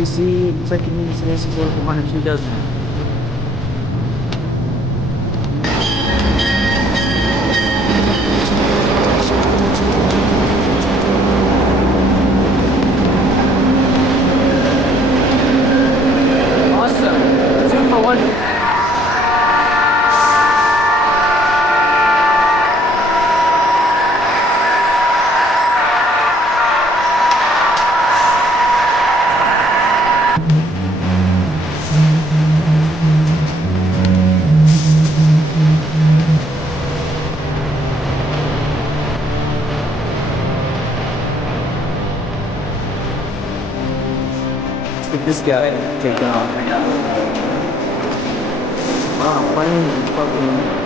CPKC, second unit siguro kung ano siya. Awesome. 2 for 1. With this guy taking off right now. Wow, finally fucking.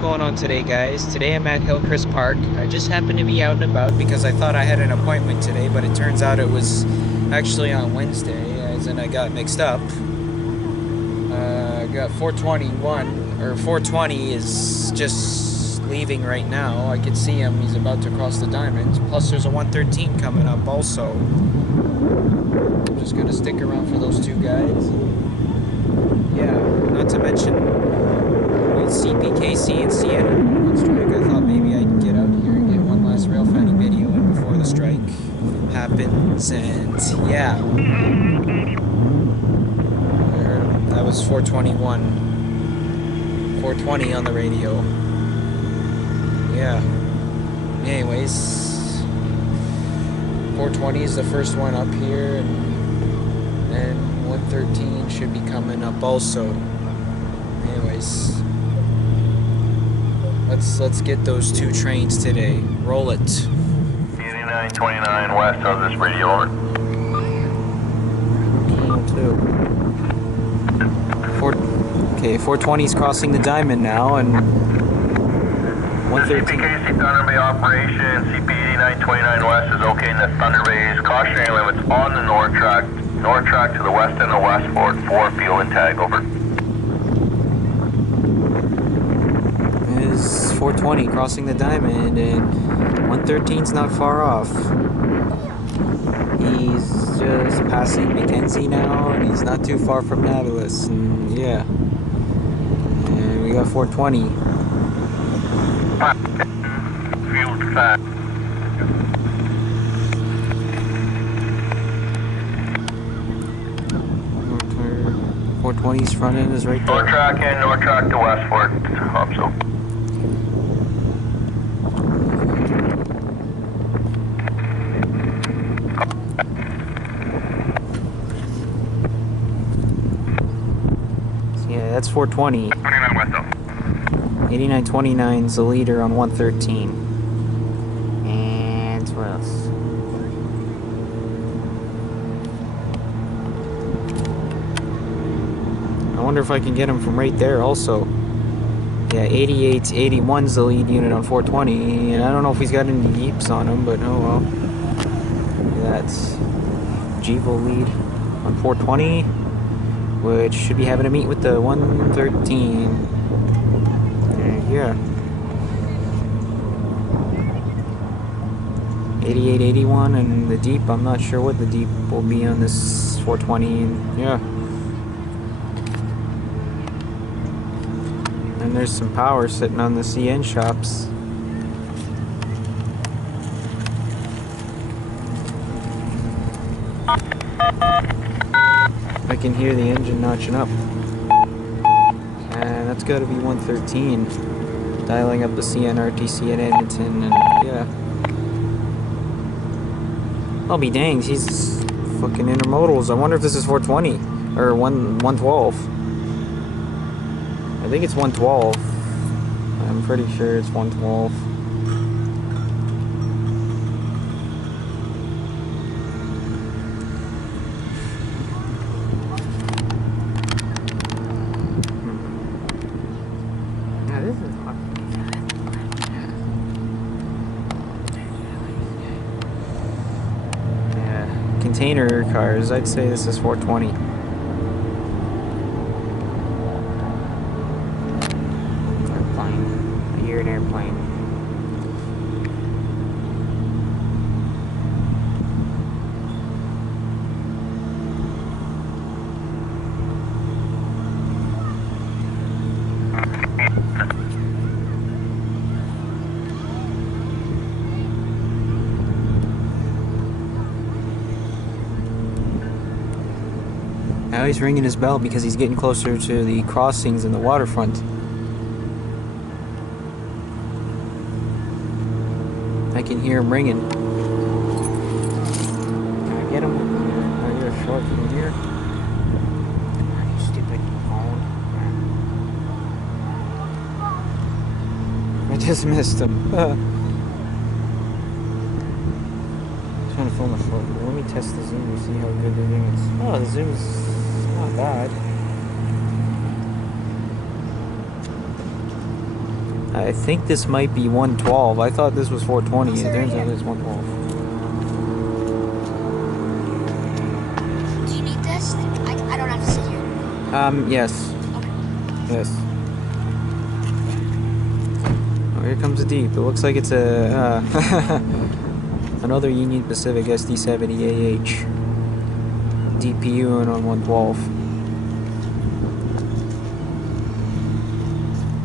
Going on today, guys? Today I'm at Hillcrest Park. I just happened to be out and about because I thought I had an appointment today, but it turns out it was actually on Wednesday, as in I got mixed up. I got 421, or 420 is just leaving right now. I can see him, he's about to cross the diamond. Plus there's a 113 coming up also. I'm just gonna stick around for those two guys. Yeah, not to mention CPKC and CN on strike. I thought maybe I'd get out here and get one last rail fanning video in before the strike happens, and yeah. That was 421. 420 on the radio. Yeah. Anyways, 420 is the first one up here, and then 113 should be coming up also. Anyways, let's get those two trains today. Roll it. 8929 west of this radio, over. Okay, 420 is crossing the diamond now, and 113. CPKC Thunder Bay operation, CP 8929 west is okay in the Thunder Bay's cautionary limits on the north track to the west and the westward for field and tag, over. 420 crossing the diamond, and 113's not far off. He's just passing Mackenzie now, and he's not too far from Nautilus, and yeah. And we got 420. Field tag. 420's front end is right there. North track to westward, hope so. Yeah, that's 420. 8929's the leader on 113. And what else? I wonder if I can get him from right there also. Yeah, 81's the lead unit on 420, and I don't know if he's got any yeeps on him, but oh well. That's Jevo lead on 420, which should be having a meet with the 113. And yeah. 88, 81, and the deep, I'm not sure what the deep will be on this 420, and yeah. And there's some power sitting on the CN shops. I can hear the engine notching up. And that's gotta be 113. Dialing up the CN RTC at Edmonton, and yeah. I'll be danged, he's fucking intermodals. I wonder if this is 420 or 112. I think it's 112. I'm pretty sure it's 112. Now this is fucking. container cars, I'd say this is 420. Airplane. I hear an airplane. Now he's ringing his bell because he's getting closer to the crossings in the waterfront. I can hear him ringing. Can I get him? I hear a short from here. You stupid phone. I just missed him. Trying to film a short. Let me test the zoom and see how good the zoom is. Oh, the zoom's not bad. I think this might be 112. I thought this was 420. It turns out it's 112. Do you need this? I don't have to sit here. Yes. Okay. Yes. Oh, here comes the Deep. It looks like it's a another Union Pacific SD70AH DPU and on 112.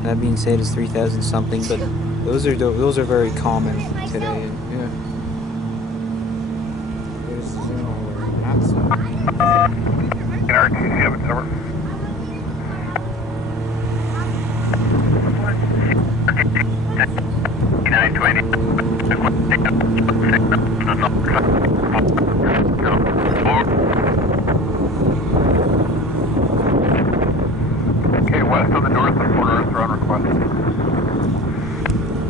That being said, it's 3,000 something, but those are very common today. And, yeah. There's zoom over that side. Okay, west of the north and quarter are on request.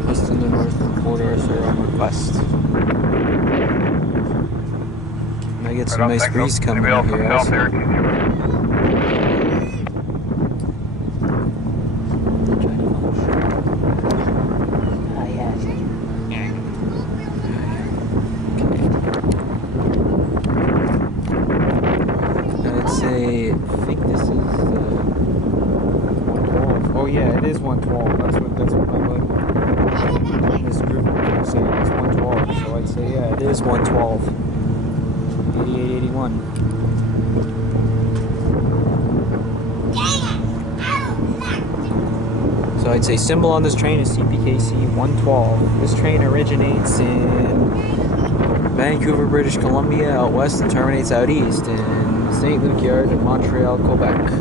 West and the north and quarters are on request. I get some nice breeze coming in here also. I think this is 112. Oh yeah, it is 112. That's what my bud in this group was saying. It's 112. So I'd say yeah, it is 112. 8881. So I'd say symbol on this train is CPKC 112. This train originates in Vancouver, British Columbia, out west, and terminates out east in St. Luc Yard in Montreal, Quebec.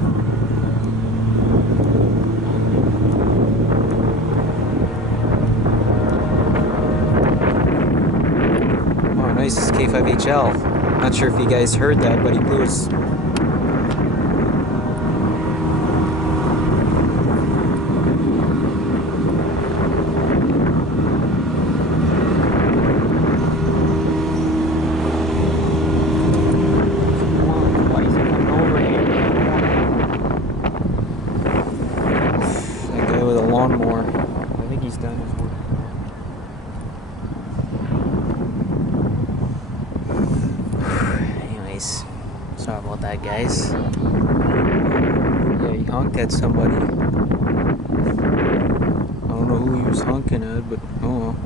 Oh, nice K5HL. Not sure if you guys heard that, but he blew his... lawnmower. I think he's done his work. Anyways, sorry about that, guys. Yeah, he honked at somebody. I don't know who he was honking at, but oh well.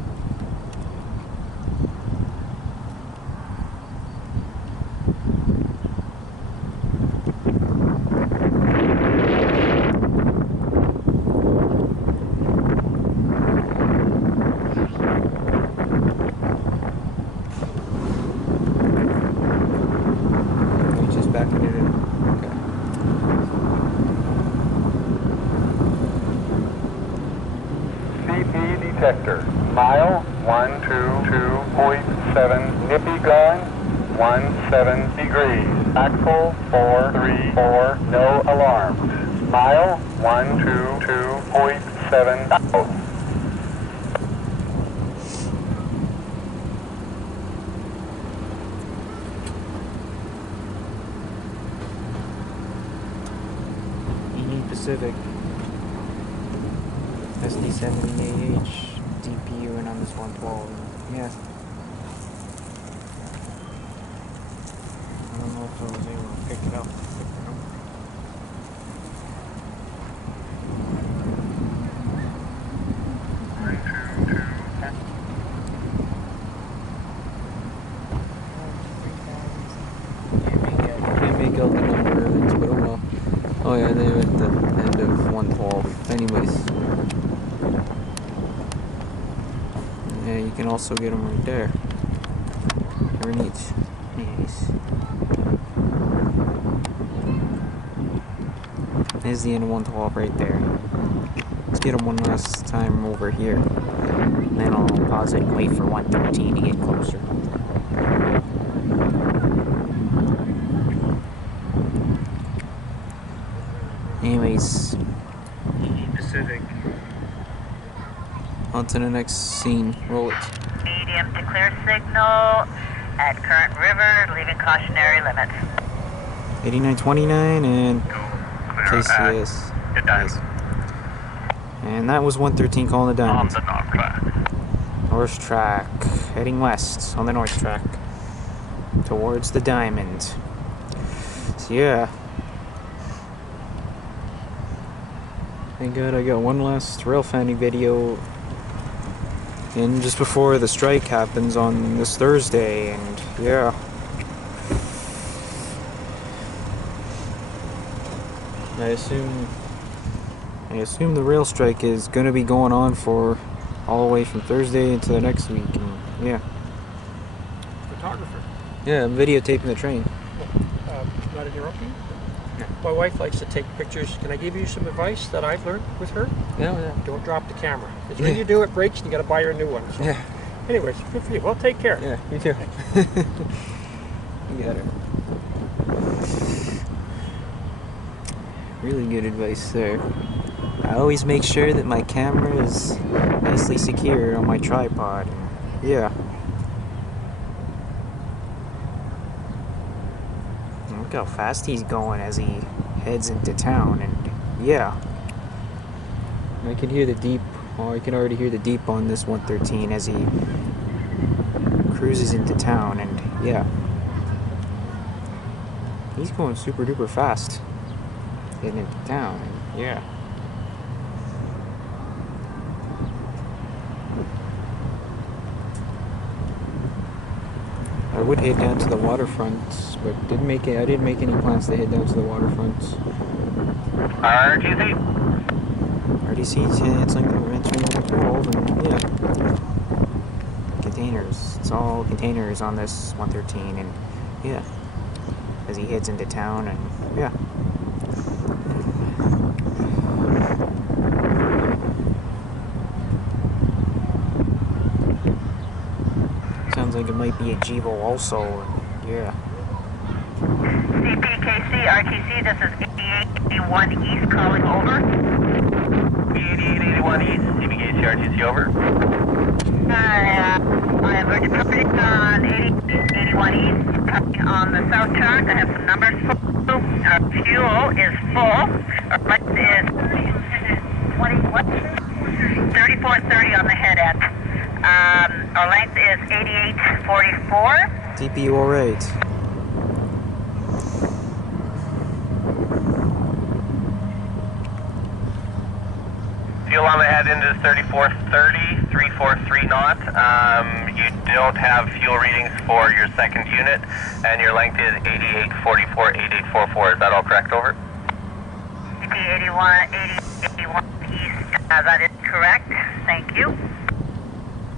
Backing it in. Okay. CP detector. Mile 122.7. Nippy gone 17 degrees. Axle 434. No alarms. Mile 122.7 out. Pacific SD70AH DPU and on this 112. Yeah. don't know if I was able to pick it up. Can't make out the number, but oh well. Oh yeah, they're at the end of 112. Anyways. Yeah, you can also get them right there. They're neat. Nice. There's the end of 112 right there. Let's get them one last time over here. And then I'll pause it and wait for 113 to get closer. Anyways. Pacific. On to the next scene. Roll it. Medium to clear signal at Current River, leaving cautionary limits. 8929 and KCS. Yes. And that was 113 calling the Diamond. On the north track. North track. Heading west on the north track. Towards the Diamond. So yeah. Thank God I got one last rail fanning video in just before the strike happens on this Thursday, and yeah. I assume the rail strike is gonna be going on for all the way from Thursday into the next week, and yeah. Photographer. Yeah, I'm videotaping the train. Not interrupting? No. My wife likes to take pictures. Can I give you some advice that I've learned with her? Yeah. Don't drop the camera. Because when you do, it breaks and you got to buy her a new one. So. Yeah. Anyways, good for you. Well, take care. Yeah, you too. You got it. Really good advice there. I always make sure that my camera is nicely secured on my tripod. Yeah. Look how fast he's going as he heads into town, and yeah. I can hear the deep, well, I can already hear the deep on this 113 as he cruises into town, and yeah. He's going super duper fast getting into town, and yeah. I would head down to the waterfront, but I didn't make any plans to head down to the waterfront. RTC. RDC's answering the entering 112, and yeah. Containers. It's all containers on this 113, and yeah. As he heads into town, and yeah. Sounds like it might be a Jevo also, and yeah. CPKC, RTC, this is 8881 East calling over. 8881 East, CPKC, RTC over. I am going to put it on 8081 East, coming on the south track. I have some numbers for you. Our fuel is full. Our length is 3430 on the head end. Our length is 8844. DPU alright. Fuel on the head end is 3430, 343 knots. You don't have fuel readings for your second unit, and your length is 8844, 8844. Is that all correct, over? CP81 East, that is correct. Thank you.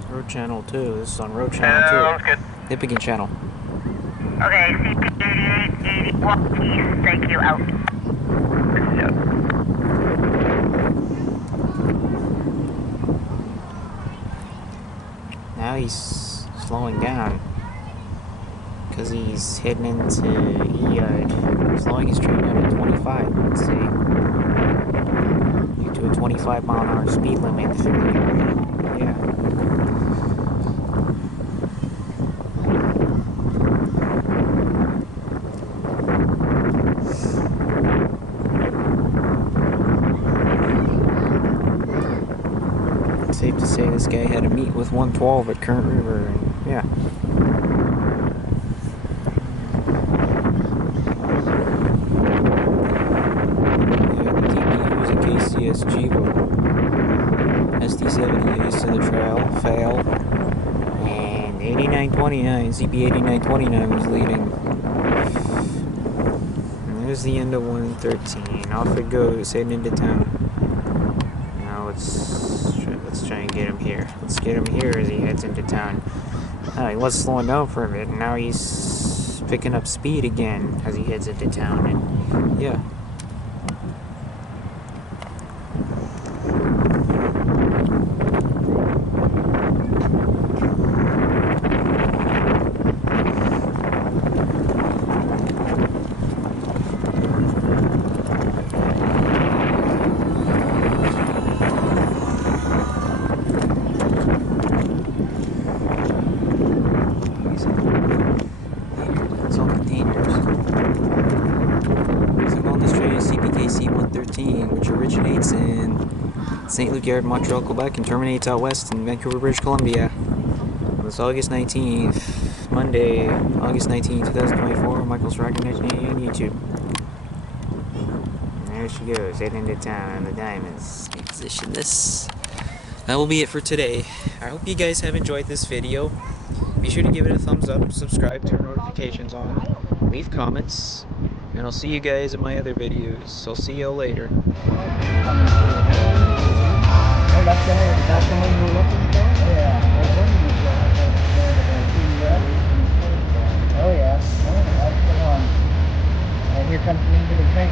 Road channel 2. This is on road channel 2. Sounds good. Nippigan channel. Okay, CP8881 East, thank you, out. Yeah. Now he's slowing down because he's heading into E-Yard. Slowing his train down to 25, let's say. Due to a 25 mile an hour speed limit through the area. Yeah. Safe to say this guy had a meet with 112 at Current River, and yeah. GS Jivo. SD70 ace to the trail, fail. And 8929, CP8929 was leading. And there's the end of 113. Off it goes, heading into town. Now let's try and get him here. Let's get him here as he heads into town. He was slowing down for a bit, and now he's picking up speed again as he heads into town. And yeah. CPKC 113, which originates in St. Luc Yard, Montreal, Quebec, and terminates out west in Vancouver, British Columbia. On this August 19th, Monday, August 19, 2024, Michael's Rocket 1980 on YouTube. And there she goes, heading into town on the diamonds. Let me position this. That will be it for today. I hope you guys have enjoyed this video. Be sure to give it a thumbs up, subscribe, turn notifications on, leave comments, and I'll see you guys in my other videos. So I'll see you all later. Oh, that's the one you were looking for? Yeah. Oh, yeah. Oh, that's the one. And here comes the train.